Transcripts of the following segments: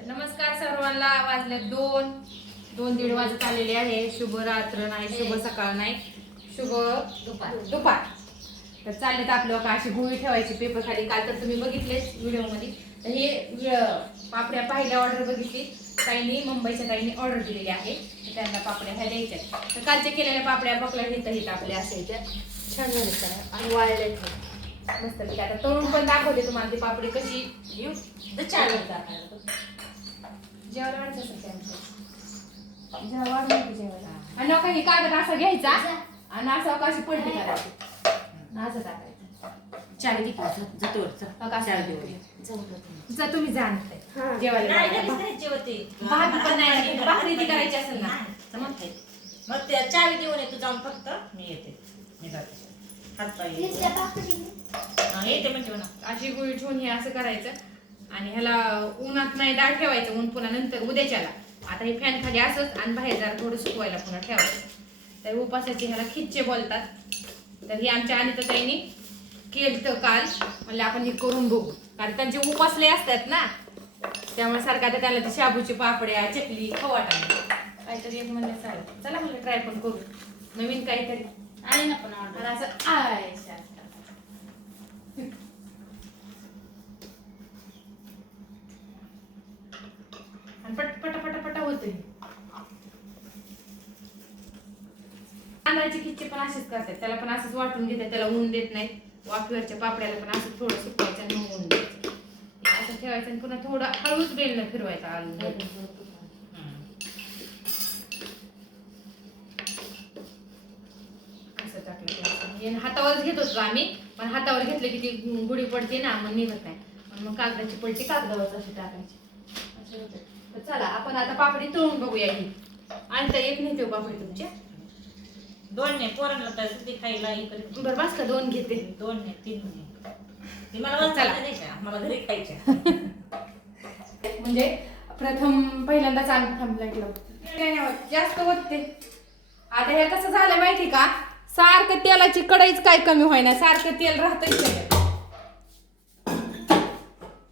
तर नमस्कार सर्वांना. वाजले दोन. दोन दीड वाजत आलेले आहे. शुभ रात्र नाही शुभ सकाळ नाही. शुभ दुपार. दुपार. तर चालले तर आपलं का अशी गोळी ठेवायची पेपर खाली. काल तर तुम्ही बघितलेच व्हिडिओमध्ये तर हे पापड्या पहिल्या ऑर्डर बघितली. ताईंनी मुंबईच्या ताईंनी ऑर्डर दिलेली आहे. त्यांना पापड्या ह्या द्यायच्या तर कालच्या केलेल्या पापड्या पकड्या हिथं हिथं आपल्या असायच्या छान झाले आणि वाळल्या मस्त. आता तळून पण दाखवते तुम्हाला ती पापडी कशी. चालेल टाकायला. जेवायला त्यांचं जेव्हा आणि नका हे कागद असा घ्यायचा आणि असं अशी पलटी करायची. असं टाकायचं. जा- तुम्ही. जेवायला भाकरी ती करायची असेल ना. मग त्या चावी देऊन येतो जाऊन फक्त. मी येते. मी जाते. हात पाय येते. येते म्हणजे म्हणा. अशी गुळी ठेवून हे असं करायचं. आणि ह्याला उन्हात नाही डाळ ठेवायचं ऊन पुन्हा नंतर उद्याच्याला. आता हे फॅन खाली असंच आणि बाहेर जरा थोडं सुकवायला पुन्हा ठेवायचं. तर उपासाचे ह्याला खिच्चे बोलतात. तर ही आमच्या अनिता ताईंनी केलं काल. म्हणलं आपण हे करून बघू. कारण त्यांचे उपासले असतात ना. त्यामुळे सारखं आता त्याला ती शाबूची पापड्या चकली खवाटा. काहीतरी एक म्हणलं चालेल चला म्हणलं ट्राय पण करू. नवीन काहीतरी. आले ना पण आणि असं आय तांदळाची खिच्ची पण असेच करतात. त्याला पण असंच वाटून घेतात. त्याला ऊन देत नाही वाफेवरच्या पापड्याला पण असं थोडं सुकवायचं आणि ऊन द्यायचं. असं ठेवायचं आणि पुन्हा थोडं हळूच बेलनं फिरवायचं आलू असं टाकलं हातावरच घेत होतो आम्ही. पण हातावर घेतलं की ती गुढी पडते ना मग निघत नाही. मग कागदाची पलटी कागदावर अशी टाकायची. तर चला आपण आता पापडी तळून बघूया ही. आणि तर एक नाही ते पापडी तुमच्या दोन नाही पोरांना तर सुट्टी खायला हे करीत बरं बस का दोन घेते. दोन नाही तीन नाही ती मला द्यायच्या घरी खायच्या. म्हणजे प्रथम पहिल्यांदाच आम्ही थांबला जास्त होते आता हे कसं झालं माहिती का? सारखं तेलाची कढईच काय कमी होईना सारखं तेल राहतच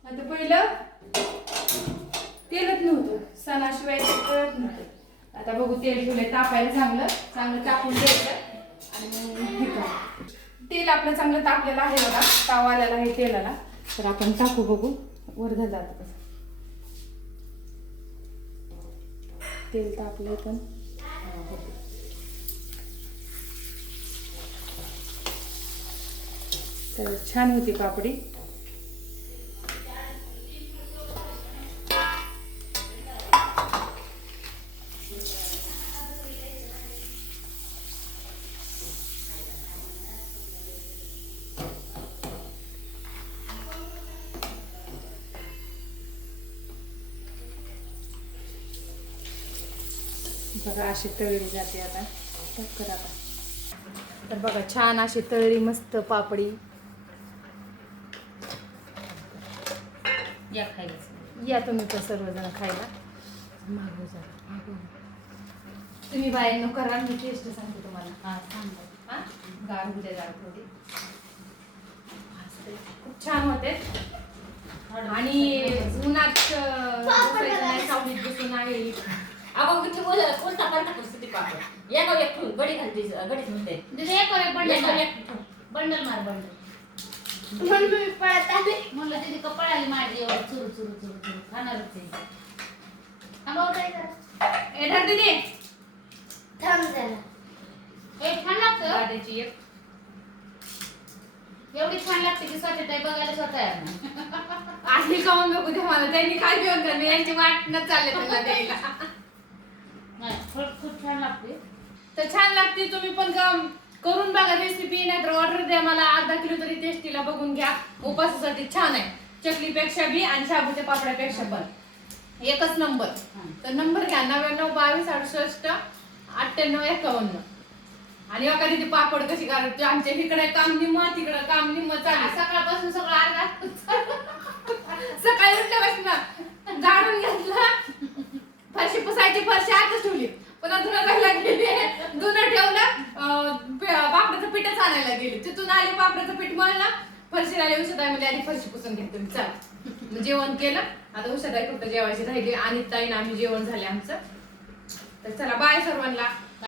आता पहिलं तेलच नव्हतं. सणाशिवाय ते कळत नव्हतं. आता बघू तेल ठेवलंय तापायला चांगलं. चांगलं तापून द्यायचं आणि मग तेल आपलं चांगलं तापलेलं आहे बघा. ताव आलेला आहे तेलाला. तर आपण टाकू बघू. वर्धा जात कसं. तेल तापलंय पण. तर छान होती पापडी. बघा अशी तळली जाते आता. टक्कर आता. तर बघा छान अशी तळली मस्त पापडी. या खायला. या तुम्ही पण सर्वजण खायला. मागव मागव. तुम्ही बाहेर नको करा मी टेस्ट सांगते तुम्हाला. हा सांग हा? गार द्या जरा थोडी खूप छान होते. आणि उन्हात अं, बसायचं नाही, सावलीत बसून आहे आपण किती बोल कोणता पालटा परिस्थिती पाहतो. या गाव एक ठेवू गडी घालते गडीच म्हणते तिथे एक वर एक बंडल एक मार. एक. बंडल मार बंडल. म्हणून मी पळत आले. म्हणलं तिथे कपड आली माझी एवढं चुरू चुरू चुरू चुरू. खाणारच आहे. थांबावं काय करा ए, धर दीदी. हे छान लागतं. गाड्याची एक. एवढी छान लागते की स्वतः ते बघायला स्वतः आहे ना आधी खाऊन नको ते मला. त्यांनी काय घेऊन कर यांची वाट न चालले त्यांना द्यायला नाही खरंच खूप छान लागते तर छान लागते तुम्ही पण काम करून बघा रेसिपी नाहीतर ऑर्डर द्या मला. अर्धा किलो तरी टेस्टीला बघून घ्या. उपासासाठी छान आहे. चकलीपेक्षा बी आणि शाबूच्या पापड्यापेक्षा पण. एकच नंबर तर नंबर घ्या. नव्याण्णव बावीस अडुसष्ट अठ्ठ्याण्णव एकावन्न. आणि एका तिथे पापड कशी करायची आमच्या इकडे काम निम्म तिकडे काम निम्म चालू सकाळपासून सगळं अर्धा सकाळी उठल्यापासून झाडून घेतला. आली पापडाचं पीठ मळलं फरशी आली औषध म्हणजे आधी फरशी पुसून घेतो तुम्ही चला जेवण केलं. आता उषाताई फक्त जेवायची राहिली. आणि ताईन आम्ही जेवण झाले आमचं. तर चला बाय सर्वांना.